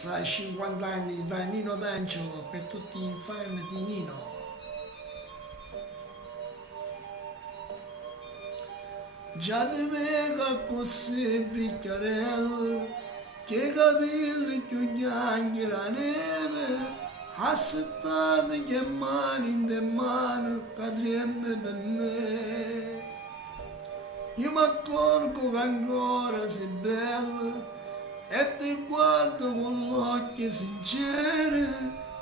fra i 50 anni da Nino D'Angelo per tutti i fan di Nino. Già ne vega così picchiarello, che capelli più bianchi la neve, assettate che mani in te mano, cadremme per me. Io mi accorgo che ancora sei bella, e ti guardo con l'occhio sinceri,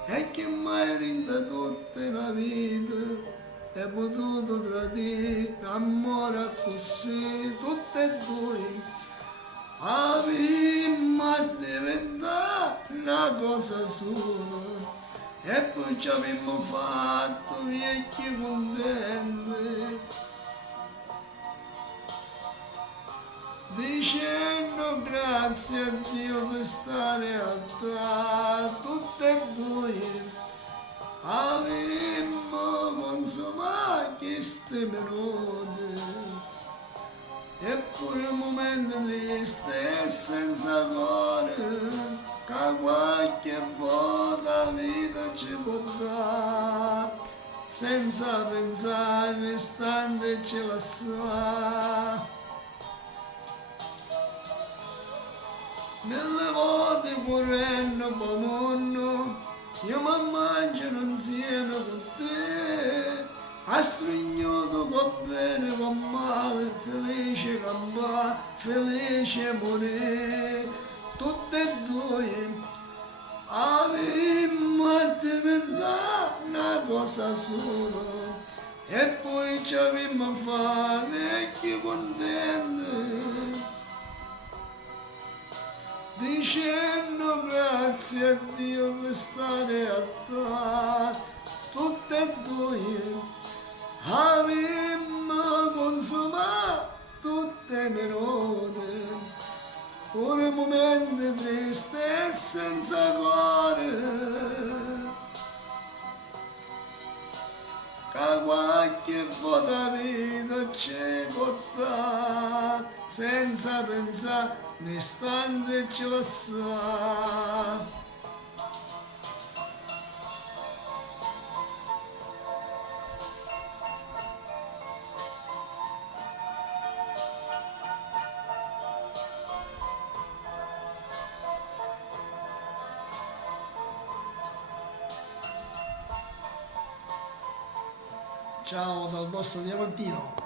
e che mai rinda tutta la vita hai potuto tradire amore così tutte e due. Ma diventa una cosa sola, e poi ci abbiamo fatto vecchi contenti, dicendo grazie a Dio per stare a te, tutte e due. Avemmo consumato queste minuti, eppure un momento triste e senza cuore, che qualche volta la vita ci può dare, senza pensare all'istante ce la sa. Nelle volte correndo pomono, io mi mangiano insieme con te, a strignuto con bene con male, felice campare, felice morire, tutte e due. Avemmo diventato una cosa sola, e poi ci avevamo fatto vecchi contenti, dicendo grazie a Dio per stare a te, tutte e due. Avemmo consumato tutte le note, pure momenti tristi e senza cuore, che qualche volta vita ci porta, senza pensare l'istante ce la sa. Ciao dal vostro Diamantino.